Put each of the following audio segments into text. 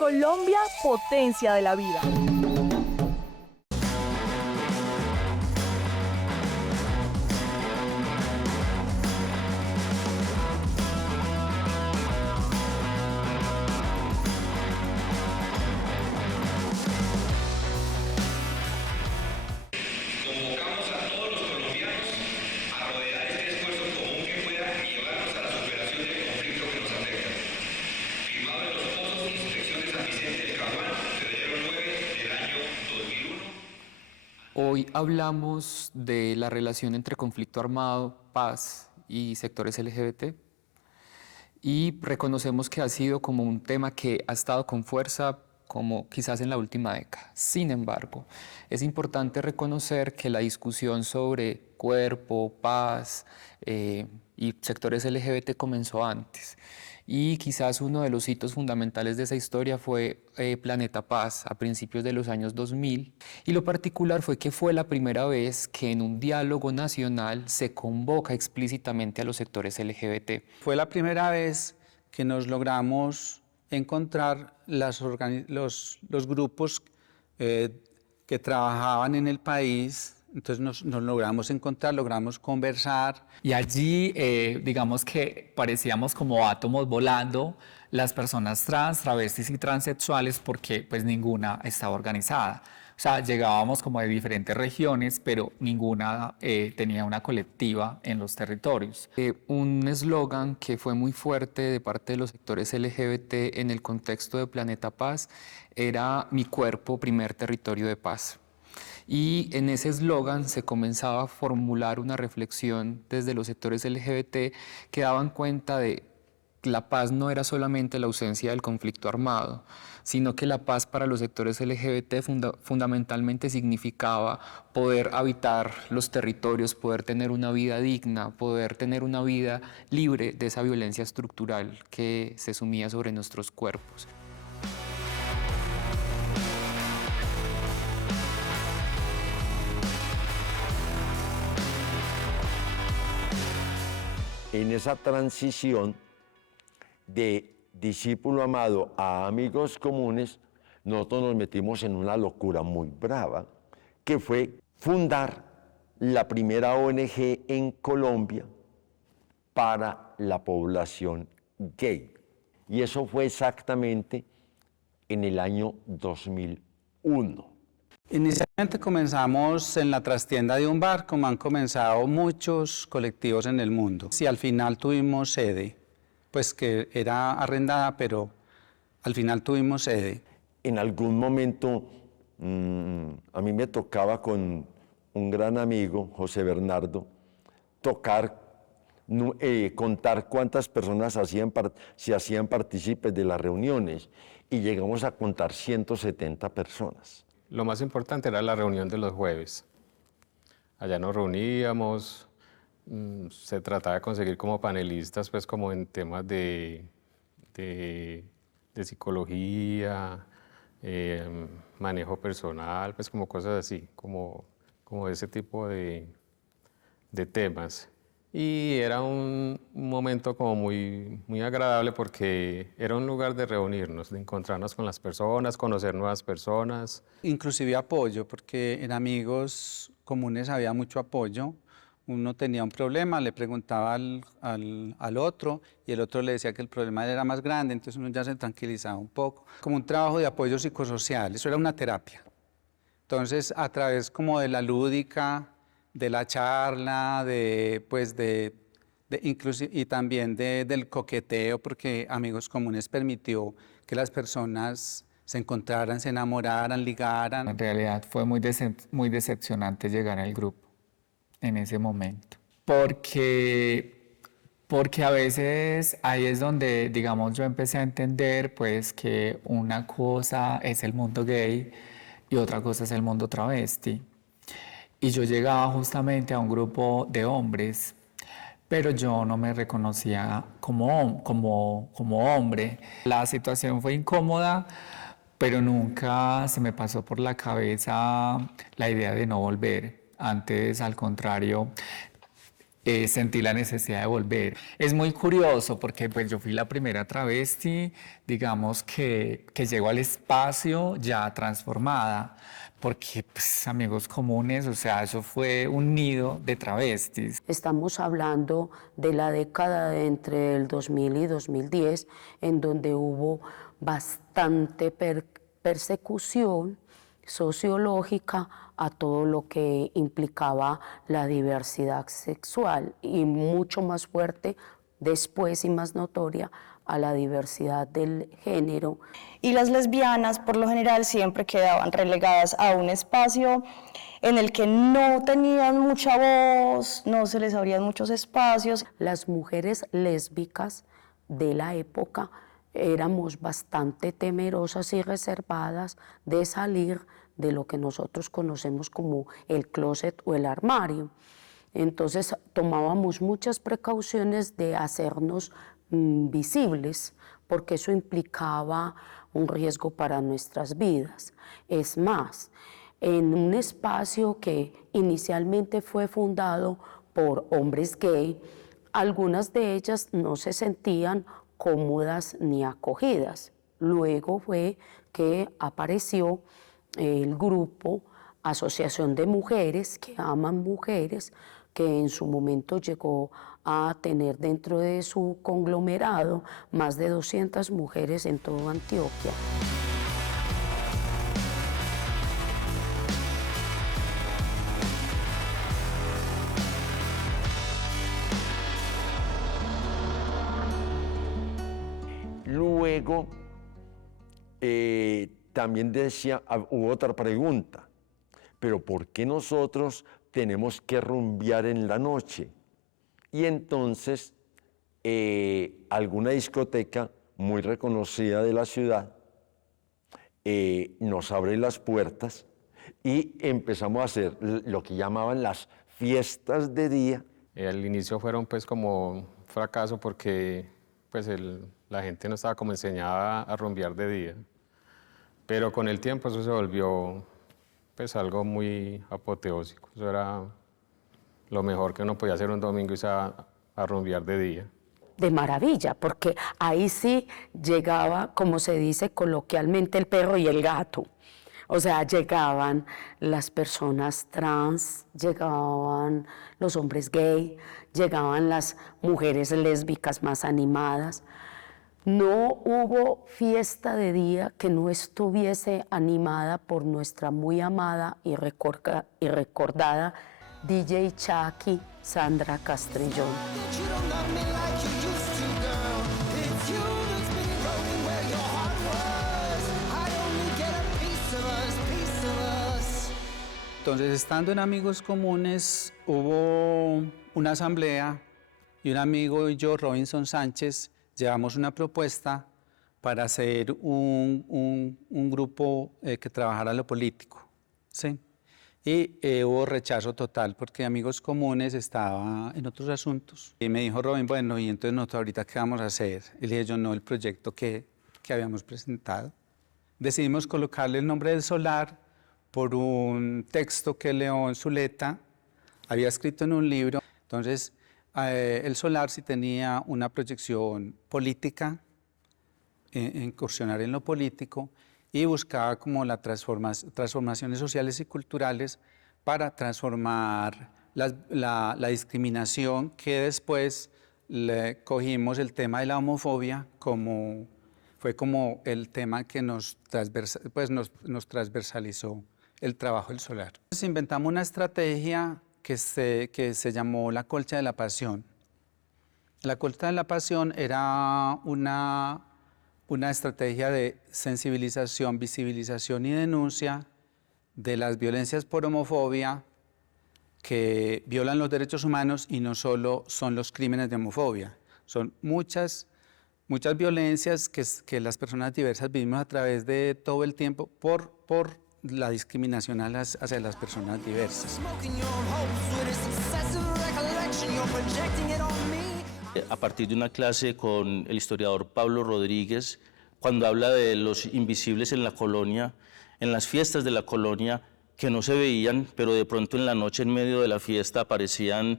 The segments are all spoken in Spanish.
Colombia, potencia de la vida. Hoy hablamos de la relación entre conflicto armado, paz y sectores LGBT y reconocemos que ha sido como un tema que ha estado con fuerza como quizás en la última década. Sin embargo, es importante reconocer que la discusión sobre cuerpo, paz y sectores LGBT comenzó antes. Y quizás uno de los hitos fundamentales de esa historia fue Planeta Paz a principios de los años 2000. Y lo particular fue que fue la primera vez que en un diálogo nacional se convoca explícitamente a los sectores LGBT. Fue la primera vez que nos logramos encontrar los grupos que trabajaban en el país. Entonces nos logramos encontrar, logramos conversar. Y allí, digamos que parecíamos como átomos volando las personas trans, travestis y transexuales, porque pues ninguna estaba organizada. O sea, llegábamos como de diferentes regiones, pero ninguna tenía una colectiva en los territorios. Un eslogan que fue muy fuerte de parte de los sectores LGBT en el contexto de Planeta Paz era "Mi cuerpo, primer territorio de paz". Y en ese eslogan se comenzaba a formular una reflexión desde los sectores LGBT que daban cuenta de que la paz no era solamente la ausencia del conflicto armado, sino que la paz para los sectores LGBT fundamentalmente significaba poder habitar los territorios, poder tener una vida digna, poder tener una vida libre de esa violencia estructural que se sumía sobre nuestros cuerpos. En esa transición de discípulo amado a amigos comunes, nosotros nos metimos en una locura muy brava, que fue fundar la primera ONG en Colombia para la población gay. Y eso fue exactamente en el año 2001. Inicialmente comenzamos en la trastienda de un bar, como han comenzado muchos colectivos en el mundo. Y al final tuvimos sede, pues que era arrendada, pero al final tuvimos sede. En algún momento a mí me tocaba con un gran amigo, José Bernardo, contar cuántas personas se hacían partícipes de las reuniones y llegamos a contar 170 personas. Lo más importante era la reunión de los jueves. Allá nos reuníamos, se trataba de conseguir como panelistas, pues como en temas de psicología, manejo personal, pues como cosas así, como ese tipo de temas. Y era un momento como muy agradable porque era un lugar de reunirnos, de encontrarnos con las personas, conocer nuevas personas. Inclusive apoyo, porque en amigos comunes había mucho apoyo. Uno tenía un problema, le preguntaba al otro y el otro le decía que el problema era más grande, entonces uno ya se tranquilizaba un poco. Como un trabajo de apoyo psicosocial, eso era una terapia. Entonces, a través como de la lúdica, de la charla, y también del coqueteo, porque Amigos Comunes permitió que las personas se encontraran, se enamoraran, ligaran. En realidad fue muy decepcionante llegar al grupo en ese momento, porque a veces ahí es donde, digamos, yo empecé a entender pues que una cosa es el mundo gay y otra cosa es el mundo travesti. Y yo llegaba justamente a un grupo de hombres, pero yo no me reconocía como hombre. La situación fue incómoda, pero nunca se me pasó por la cabeza la idea de no volver. Antes, al contrario, sentí la necesidad de volver. Es muy curioso porque pues yo fui la primera travesti, digamos que llegó al espacio ya transformada, porque pues Amigos Comunes, o sea, eso fue un nido de travestis. Estamos hablando de la década de entre el 2000 y 2010, en donde hubo bastante persecución sociológica a todo lo que implicaba la diversidad sexual y mucho más fuerte después y más notoria a la diversidad del género. Y las lesbianas por lo general siempre quedaban relegadas a un espacio en el que no tenían mucha voz, no se les abrían muchos espacios. Las mujeres lésbicas de la época éramos bastante temerosas y reservadas de salir de lo que nosotros conocemos como el closet o el armario. Entonces tomábamos muchas precauciones de hacernos visibles, porque eso implicaba un riesgo para nuestras vidas. Es más, en un espacio que inicialmente fue fundado por hombres gay, algunas de ellas no se sentían cómodas ni acogidas. Luego fue que apareció el grupo Asociación de Mujeres que Aman Mujeres, que en su momento llegó a tener dentro de su conglomerado más de 200 mujeres en toda Antioquia. Luego, también decía, hubo otra pregunta, pero ¿por qué nosotros tenemos que rumbear en la noche? Y entonces, alguna discoteca muy reconocida de la ciudad nos abre las puertas y empezamos a hacer lo que llamaban las fiestas de día. Al inicio fueron pues como un fracaso porque pues la gente no estaba como enseñada a rumbear de día. Pero con el tiempo eso se volvió pues algo muy apoteósico. Eso era lo mejor que uno podía hacer un domingo, irse a rumbear de día. De maravilla, porque ahí sí llegaba, como se dice coloquialmente, el perro y el gato. O sea, llegaban las personas trans, llegaban los hombres gay, llegaban las mujeres lésbicas más animadas. No hubo fiesta de día que no estuviese animada por nuestra muy amada y recordada DJ Chucky, Sandra Castrillón. Entonces, estando en Amigos Comunes, hubo una asamblea y un amigo y yo, Robinson Sánchez, llevamos una propuesta para hacer un grupo que trabajara lo político, ¿sí? Y hubo rechazo total porque Amigos Comunes estaba en otros asuntos. Y me dijo Robin, bueno, y entonces nosotros ahorita ¿qué vamos a hacer? Y le dije yo, no, el proyecto que habíamos presentado. Decidimos colocarle el nombre del Solar por un texto que León Zuleta había escrito en un libro. Entonces, el Solar sí tenía una proyección política, incursionar en lo político, y buscaba como transformaciones sociales y culturales para transformar la discriminación, que después le cogimos el tema de la homofobia fue como el tema que nos transversalizó el trabajo del Solar. Entonces inventamos una estrategia que se llamó la Colcha de la Pasión. La Colcha de la Pasión era una estrategia de sensibilización, visibilización y denuncia de las violencias por homofobia que violan los derechos humanos, y no solo son los crímenes de homofobia, son muchas violencias que las personas diversas vivimos a través de todo el tiempo por la discriminación hacia las personas diversas. A partir de una clase con el historiador Pablo Rodríguez, cuando habla de los invisibles en la colonia, en las fiestas de la colonia, que no se veían, pero de pronto en la noche en medio de la fiesta aparecían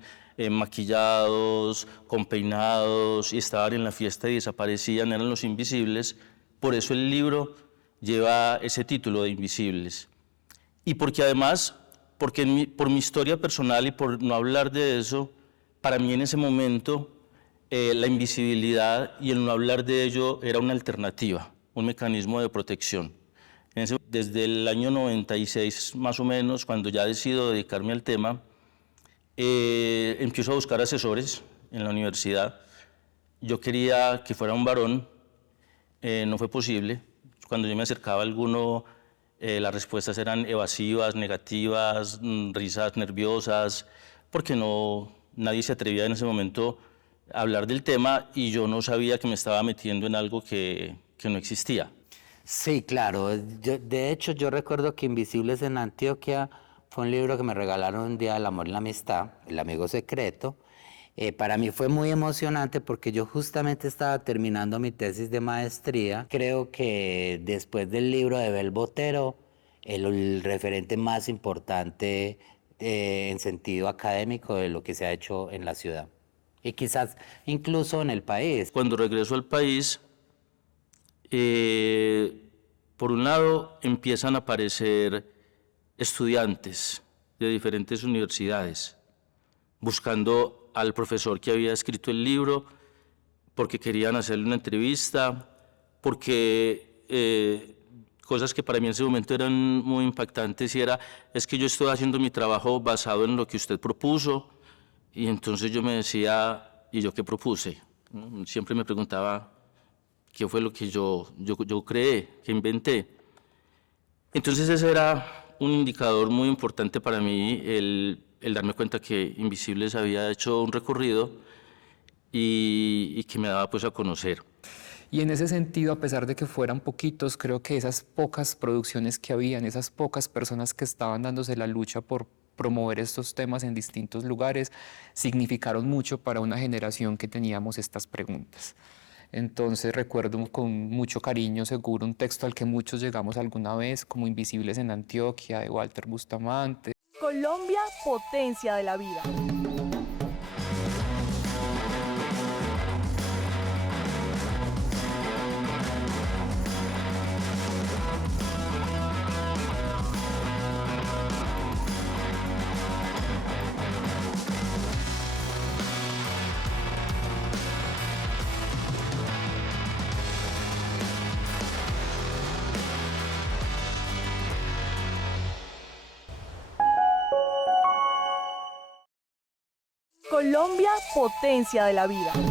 maquillados, con peinados, y estaban en la fiesta y desaparecían, eran los invisibles. Por eso el libro lleva ese título de Invisibles. Y porque además, por mi historia personal y por no hablar de eso, para mí en ese momento la invisibilidad y el no hablar de ello era una alternativa, un mecanismo de protección. Desde el año 96 más o menos, cuando ya decido dedicarme al tema, empiezo a buscar asesores en la universidad. Yo quería que fuera un varón, no fue posible. Cuando yo me acercaba a alguno, las respuestas eran evasivas, negativas, risas nerviosas, porque nadie se atrevía en ese momento a hablar del tema y yo no sabía que me estaba metiendo en algo que no existía. Sí, claro. De hecho, yo recuerdo que Invisibles en Antioquia fue un libro que me regalaron un día del amor y la amistad, El amigo secreto. Para mí fue muy emocionante porque yo justamente estaba terminando mi tesis de maestría. Creo que después del libro de Bel Botero, el referente más importante en sentido académico de lo que se ha hecho en la ciudad y quizás incluso en el país. Cuando regreso al país, por un lado empiezan a aparecer estudiantes de diferentes universidades buscando al profesor que había escrito el libro, porque querían hacerle una entrevista, porque cosas que para mí en ese momento eran muy impactantes y es que yo estoy haciendo mi trabajo basado en lo que usted propuso, y entonces yo me decía, ¿y yo qué propuse? Siempre me preguntaba qué fue lo que yo creé, qué inventé. Entonces ese era un indicador muy importante para mí, el darme cuenta que Invisibles había hecho un recorrido y que me daba pues a conocer. Y en ese sentido, a pesar de que fueran poquitos, creo que esas pocas producciones que habían, esas pocas personas que estaban dándose la lucha por promover estos temas en distintos lugares, significaron mucho para una generación que teníamos estas preguntas. Entonces recuerdo con mucho cariño seguro un texto al que muchos llegamos alguna vez, como Invisibles en Antioquia, de Walter Bustamante. Colombia, potencia de la vida. Colombia, potencia de la vida.